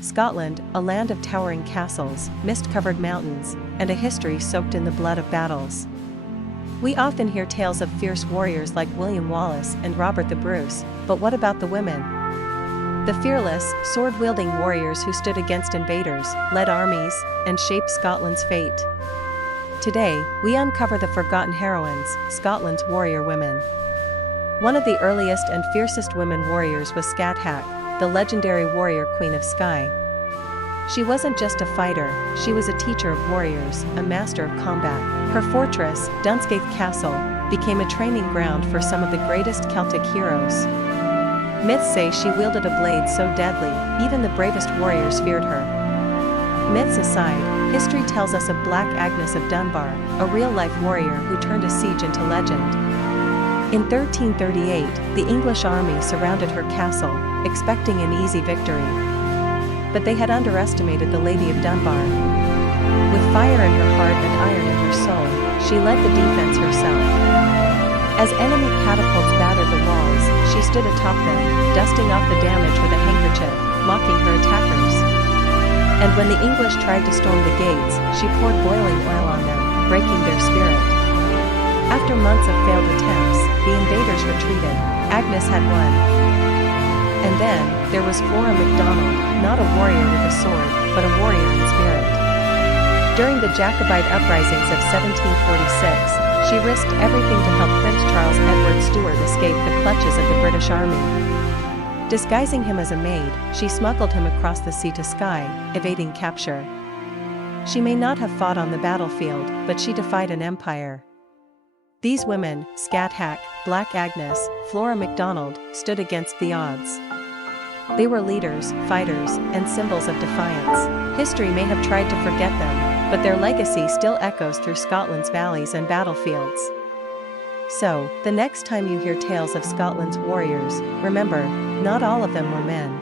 Scotland, a land of towering castles, mist-covered mountains, and a history soaked in the blood of battles. We often hear tales of fierce warriors like William Wallace and Robert the Bruce, but what about the women? The fearless, sword-wielding warriors who stood against invaders, led armies, and shaped Scotland's fate. Today, we uncover the forgotten heroines, Scotland's warrior women. One of the earliest and fiercest women warriors was Scáthach, the legendary warrior queen of Skye. She wasn't just a fighter, she was a teacher of warriors, a master of combat. Her fortress, Scáthach Castle, became a training ground for some of the greatest Celtic heroes. Myths say she wielded a blade so deadly, even the bravest warriors feared her. Myths aside, history tells us of Black Agnes of Dunbar, a real-life warrior who turned a siege into legend. In 1338, the English army surrounded her castle, expecting an easy victory. But they had underestimated the Lady of Dunbar. With fire in her heart and iron in her soul, she led the defense herself. As enemy catapults battered the walls, she stood atop them, dusting off the damage with a handkerchief, mocking her attackers. And when the English tried to storm the gates, she poured boiling oil on them, breaking their spirit. After months of failed attempts, the invaders retreated. Agnes had won. And then, there was Flora MacDonald, not a warrior with a sword, but a warrior in spirit. During the Jacobite uprisings of 1746, she risked everything to help Prince Charles Edward Stuart escape the clutches of the British Army. Disguising him as a maid, she smuggled him across the sea to Skye, evading capture. She may not have fought on the battlefield, but she defied an empire. These women, Scáthach, Black Agnes, Flora MacDonald, stood against the odds. They were leaders, fighters, and symbols of defiance. History may have tried to forget them, but their legacy still echoes through Scotland's valleys and battlefields. So, the next time you hear tales of Scotland's warriors, remember, not all of them were men.